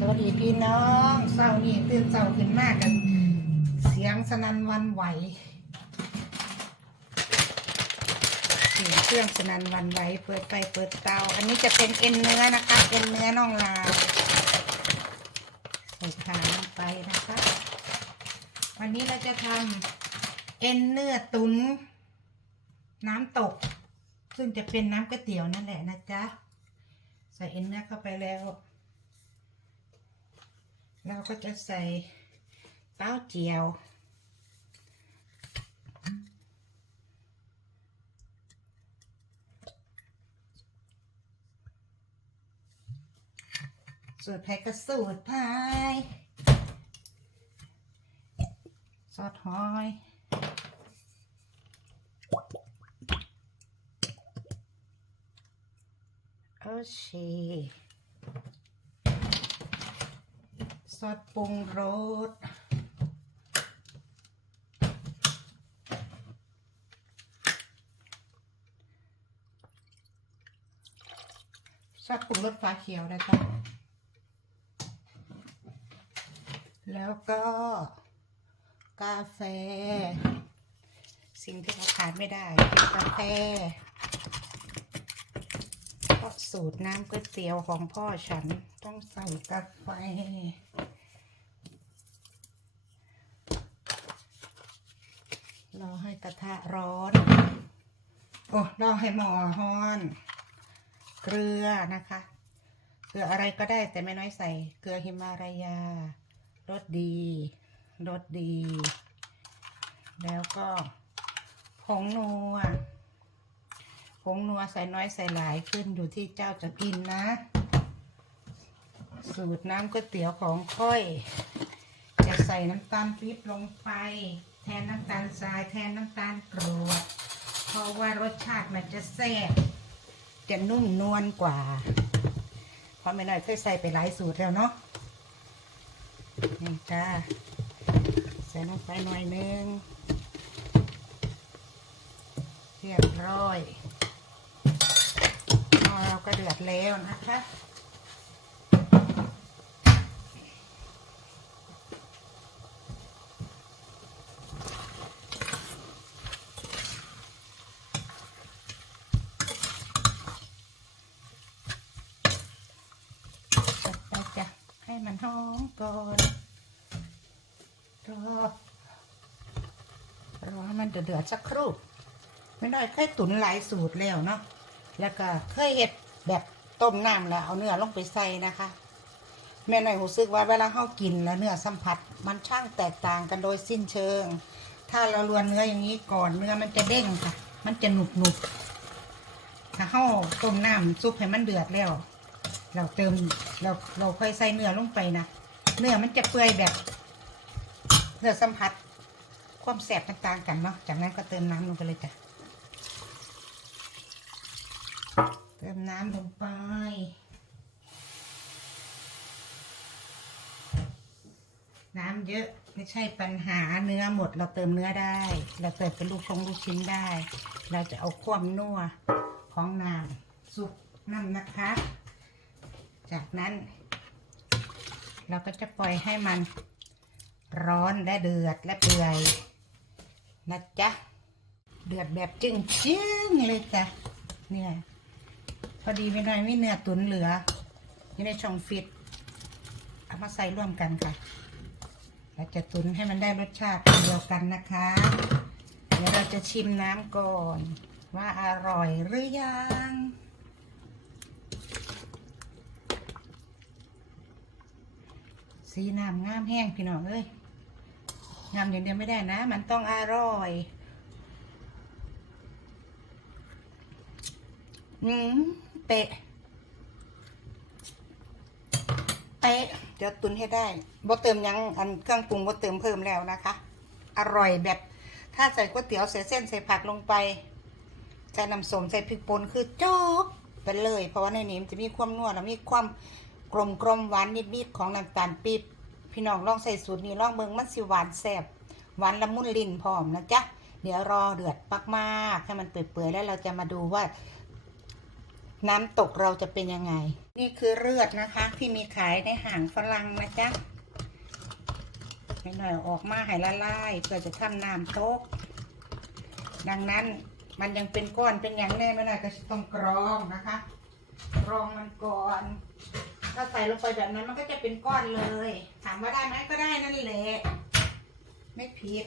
สวัสดีพี่น้องเศร้านี่ตื่นเศร้าขึ้นมากกัน เสียงสนันวันไหวเสียงเครื่องสนันวันไหวเปิดไฟเปิดเตา อันนี้จะเป็นเอ็นเนื้อนะคะ เอ็นเนื้อน่องลายใส่ขาลงไปนะคะ วันนี้เราจะทำเอ็นเนื้อตุนน้ำตก ซึ่งจะเป็นน้ำก๋วยเตี๋ยวนั่นแหละนะจ๊ะ ใส่เอ็นเนื้อเข้าไปแล้ว เราก็จะใส่เต้าเจียว สูตรไทยก็สูตรไทยซอสหอยโอเค ซอสปรุงรสซอสปรุงรสฟ้าเขียวนะจ๊ะแล้วก็ กาแฟ สิ่งที่เราขาดไม่ได้กาแฟเพราะสูตรน้ำก๋วยเตี๋ยวของพ่อฉันต้องใส่กาแฟ รอให้กระ ทะร้อน โอ้รอให้หม้อฮ้อน เกลือนะคะ เกลืออะไรก็ได้แต่ไม่น้อยใส่ เกลือหิมาลายารสดีรสดี แล้วก็ผงนัวผงนัวใส่น้อยใส่หลายขึ้นอยู่ที่เจ้าจะกินนะ สูตรน้ำก๋วยเตี๋ยวของค่อย จะใส่น้ำตาลปี๊บลงไป ทนน้ำตาลทรายแทนน้ำตาลกรวดเพราะว่ารสชาติมันจะแซ่บจะนุ่มนวลกว่า เพราะไม่น้อยเคยใส่ไปหลายสูตรแล้วเนาะนี่จ้าใส่ลงไปหน่อยนึงเรียบร้อยเราก็เดือดแล้วนะคะ จัดไปจ้ะให้ มันหอมก่อนรอรอให้มันเดือดสักครู่ไม่น้อยเคยตุ๋นหลายสูตรแล้วเนาะแล้วก็เคยเห็ดแบบต้มน้ำแล้วเอาเนื้อลงไปใส่นะคะ แม่หน่อยรู้สึกว่าเวลาเขากินแล้วเนื้อสัมผัส มันช่างแตกต่างกันโดยสิ้นเชิง ถ้าเราลวนเนื้ออย่างนี้ก่อนเนื้อมันจะเด้งค่ะ มันจะหนุบหนุบถ้าเขาต้มน้ำซุปให้มันเดือดแล้ว เราเติมเราเราค่อยใส่เนื้อลงไปนะเนื้อมันจะเปื่อยแบบเนื้อสัมผัส ความแสบต่างๆกันเนาะจากนั้นก็เติมน้ำลงไปเลยจ้ะเติมน้ำลงไปน้ำเยอะไม่ใช่ปัญหาเนื้อหมดเราเติมเนื้อได้ เราเติมเป็นลูกชงลูกชิ้นได้ เราจะเอาความนัวของน้ำสุกน้ำนะคะ จากนั้น เราก็จะปล่อยให้มันร้อนและเดือดและเปื่อยนะจ๊ะ เดือดแบบจึ้งจึ้งๆเลยจ้ะเนี่ยพอดีไปหน่อยมีเนื้อตุ๋นเหลืออยู่ในช่องฟิตเอามาใส่ร่วมกันค่ะเราจะตุ๋นให้มันได้รสชาติเดียวกันนะคะ เดี๋ยวเราจะชิมน้ำก่อน ว่าอร่อยหรือยัง สีน้ำงามแห้งพี่น้องเอ้ยงามอย่างเดียวไม่ได้นะ มันต้องอร่อยอืมเป๊ะเป๊ะเดี๋ยวตุนให้ได้บ่เติมยังอันเครื่องปรุงบ่เติมเพิ่มแล้วนะคะ อร่อยแบบ ถ้าใส่ก๋วยเตี๋ยวใส่เส้นใส่ผักลงไปใส่น้ำส้มใส่พริกป่นคือจบไปเลย เพราะว่าในนี้มันจะมีความนัวและมีความ กลมกลมๆหวานนิดๆของน้ำตาลปี๊บพี่น้องลองใส่สูตรนี้ลองเบิ่งมันสิหวานแซ่บหวานละมุนลิ้นพร้อมนะจ๊ะเดี๋ยวรอเดือดมากๆให้มันเปื่อยๆแล้วเราจะมาดูว่า น้ำตกเราจะเป็นยังไง นี่คือเลือดนะคะ ที่มีขายในห่างฝรั่งนะจ๊ะไม่หน่อยออกมาให้ละลายเพื่อจะทำน้ำตก ดังนั้นมันยังเป็นก้อนเป็นอย่างแน่ไม่หน่อยก็ต้องกรองนะคะกรองมันก่อน ถ้าใส่ลงไปแบบนั้นมันก็จะเป็นก้อนเลย ถามว่าได้ไหมก็ได้นั่นแหละไม่ผิด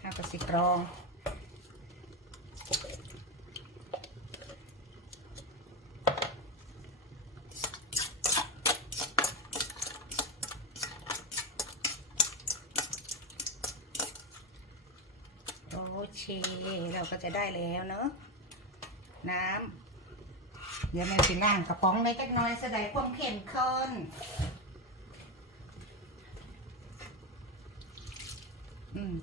เอากระสิกรองโอเคเราก็จะได้แล้วเนอะน้ำ เดี๋ยวมันสิล่างกระป๋องเล็กน้อยแสดงความเข้มข้นอืม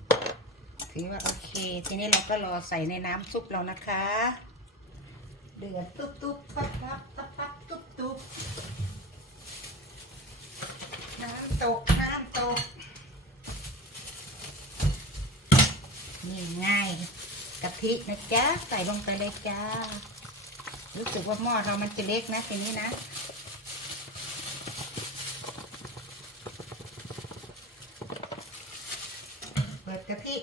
ถือว่าโอเค ทีนี้เราก็รอใส่ในน้ำซุปเรานะคะ เดือดตุ๊บตุ๊บปั๊บปั๊บปั๊บปั๊บตุ๊บตุ๊บน้ำตก น้ำตก นี่ง่ายกะทินะจ๊ะ ใส่ลงไปเลยจ้า รู้สึกว่าหม้อเรามันจะเล็กนะทีนี้นะ เปิดกะทิ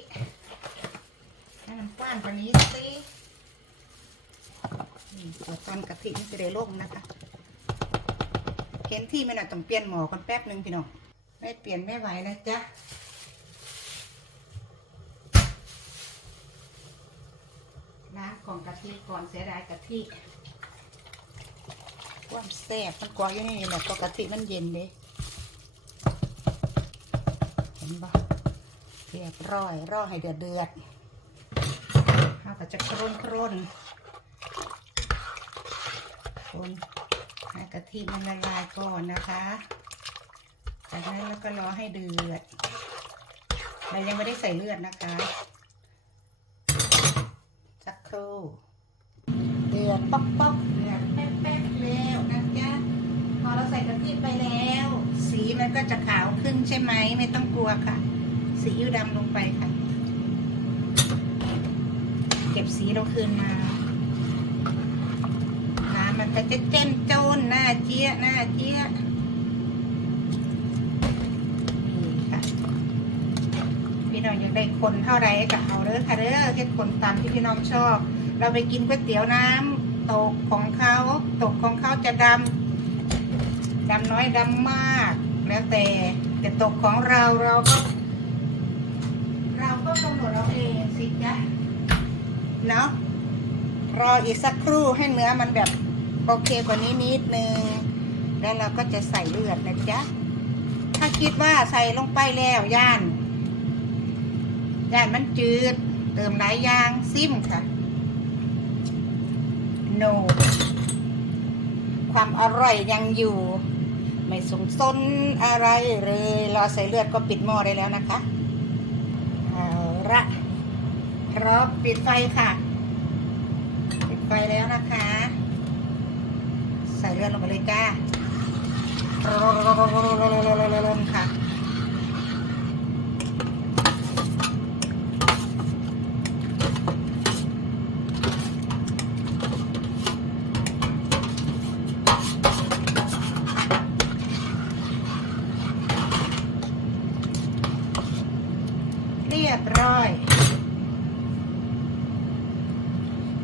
ให้มันกว้างกว่านี้สิเปิดตอนกะทิมันจะได้ล่มนะคะ เห็นที่มันอะต้องเปลี่ยนหมอกันแป๊บหนึ่งพี่น้อง ไม่เปลี่ยนไม่ไหวนะจ๊ะล้างของกะทิก่อนเสียดายกะทิ ความแซ่บมันกว่าอยู่นี่แหละก็กะทิมันเย็นเด้เห็นปะเรียบร้อยรอให้เดือดเดือดเราก็จะโครนโครนคนให้กะทิมันละลายก่อนนะคะจากนั้นแล้วก็รอให้เดือดเรายังไม่ได้ใส่เลือดนะคะสักครู่เดือดป๊อกป๊อกเดือดแป๊บแป๊บแล้ว พอเราใส่กะทิไปแล้ว สีมันก็จะขาวขึ้นใช่ไหมไม่ต้องกลัวค่ะ สีอิ๊วดำลงไปค่ะ เก็บสีเราคืนมาน้ำมันก็จะเจ้มโจนหน้าเจี๊ยหน้าเจี๊ยนี่ค่ะพี่น้องอยากได้คนเท่าไรก็เอาเด้อค่ะเด้อแค่คนตามที่พี่น้องชอบ เราไปกินก๋วยเตี๋ยวน้ำตกของเขาตกของเขาจะดำ ดำน้อยดำมาก แล้วแต่แต่ตกของเราเราก็เราก็กำหนดเอาเองสิจ๊ะเนาะรออีกสักครู่ให้เนื้อมันแบบโอเคกว่านี้นิดนึง แล้วเราก็จะใส่เลือดนะจ๊ะ ถ้าคิดว่าใส่ลงไปแล้วย่าน ย่านมันจืด เติมหลายย่างซิมค่ะ no ความอร่อยยังอยู่ ไม่สงสนอะไรเลยรอใส่เลือดก็ปิดหม้อได้แล้วนะคะเอาละพร้อมปิดไฟค่ะ ปิดไฟแล้วนะคะ ใส่เลือดลงไปเลยจ้าค่ะ เรียบร้อย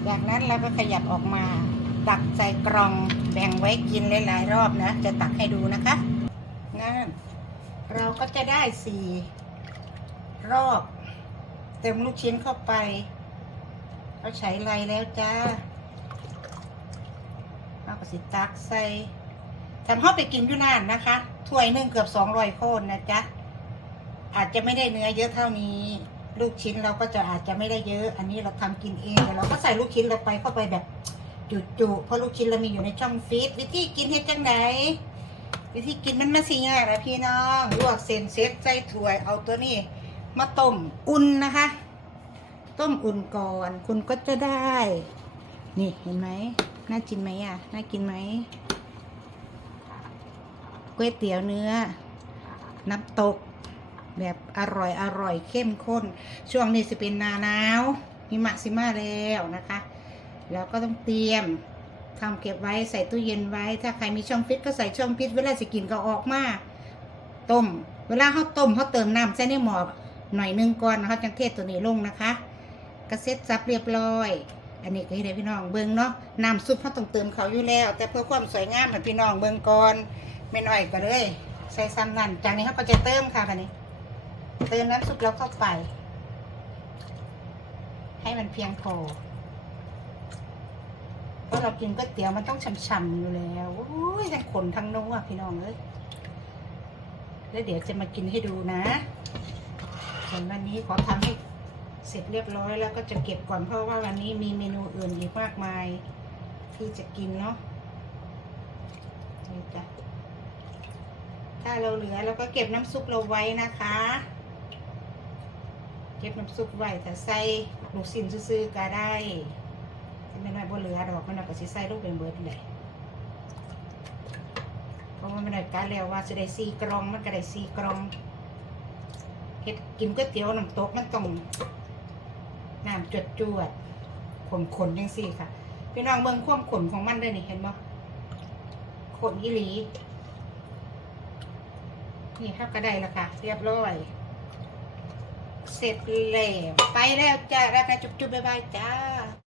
จาก นั้นเราก็ขยับออกมา ตักใส่กล่องแบ่งไว้กินหลายๆรอบนะ จะตักให้ดูนะคะงั้นเราก็จะได้สี่รอบ เติมลูกชิ้นเข้าไปเขาใช้ไรแล้วจ้าเอากระสิตักใส่ทำห้อไปกินอยู่นานนะคะถ้วยหนึ่งเกือบสองร้อยโคนนะจ๊ะอาจจะไม่ได้เนื้อเยอะเท่านี้ ลูกชิ้นเราก็จะอาจจะไม่ได้เยอะ อันนี้เราทำกินเองแต่เราก็ใส่ลูกชิ้นเราไปเข้าไปแบบจุๆเพราะลูกชิ้นเรามีอยู่ในช่องฟีดวิธีกินเฮ็ดจังไหนวิธีกินมันมาสิง่ายนะพี่น้องลวกเส้นเซตใส่ถ้วยเอาตัวนี้มาต้มอุ่นนะคะ ต้มอุ่นก่อนคุณก็จะได้ นี่เห็นไหมน่ากินไหมอะน่ากินไหมก๋วยเตี๋ยวเนื้อน้ำตก แบบอร่อยอร่อยเข้มข้น ช่วงนี้สิเป็นนาหนาวหิมะสิมาแล้วนะคะ แล้วก็ต้องเตรียมทำเก็บไว้ใส่ตู้เย็นไว้ ถ้าใครมีช่องฟิตก็ใส่ช่องฟิตเวลาสิกินก็ออกมาต้ม เวลาเขาต้มเขาเติมน้ำใส่ในหม้อหน่อยหนึงก่อนนะคะจังเทศตัวนี้ลงนะคะกระเซ็ตซับเรียบร้อย อันนี้ก็ให้พี่น้องเบิ่งเนาะน้ำซุปเขาต้องเติมเขาอยู่แล้ว แต่เพื่อความสวยงามให้พี่น้องเบิ่งก่อนไม่น้อยก็เลย ใส่ซ้ำนั่นจากนี้เขาก็จะเติมค่ะคันนี้ เติมน้ำซุปเราเข้าไป ให้มันเพียงพอเพราะเรากินก๋วยเตี๋ยวมันต้องฉ่ำๆอยู่แล้วโอ้ยทั้งขนทั้งนัวพี่น้องเอ้ยแล้วเดี๋ยวจะมากินให้ดูนะส่วนวันนี้ขอทำให้เสร็จเรียบร้อยแล้วก็จะเก็บก่อนเพราะว่าวันนี้มีเมนูอื่นอีกมากมาย ที่จะกินเนาะนี่จ้ะถ้าเราเหลือเราก็เก็บน้ำซุปเราไว้นะคะ ก็บน้ำซุปไว้แต่ใส่ลูกชิ้นซื้อๆก็ได้ไม่น้อยบ่เหลือดอกมันอยก็สิใส่ลูกเป็นเบิดเลยเพราะว่ามันน้อยกาแล้วว่าจะได้สี่กล่องมันก็ได้สี่กล่องเฮ็ดกินก๋วยเตี๋ยวน้ำตกมันต้องน้ำจวดจวดขนขนๆจังสี่ค่ะพี่น้องเบิ่งควมขนของมันด้วยนี่เห็นบ่ขนอีหลีนี่ครับก็ได้แล้วค่ะ เรียบร้อย เสร็จแล้วไปแล้วจ้ารักนะจุ๊บๆบ๊ายบายจ้า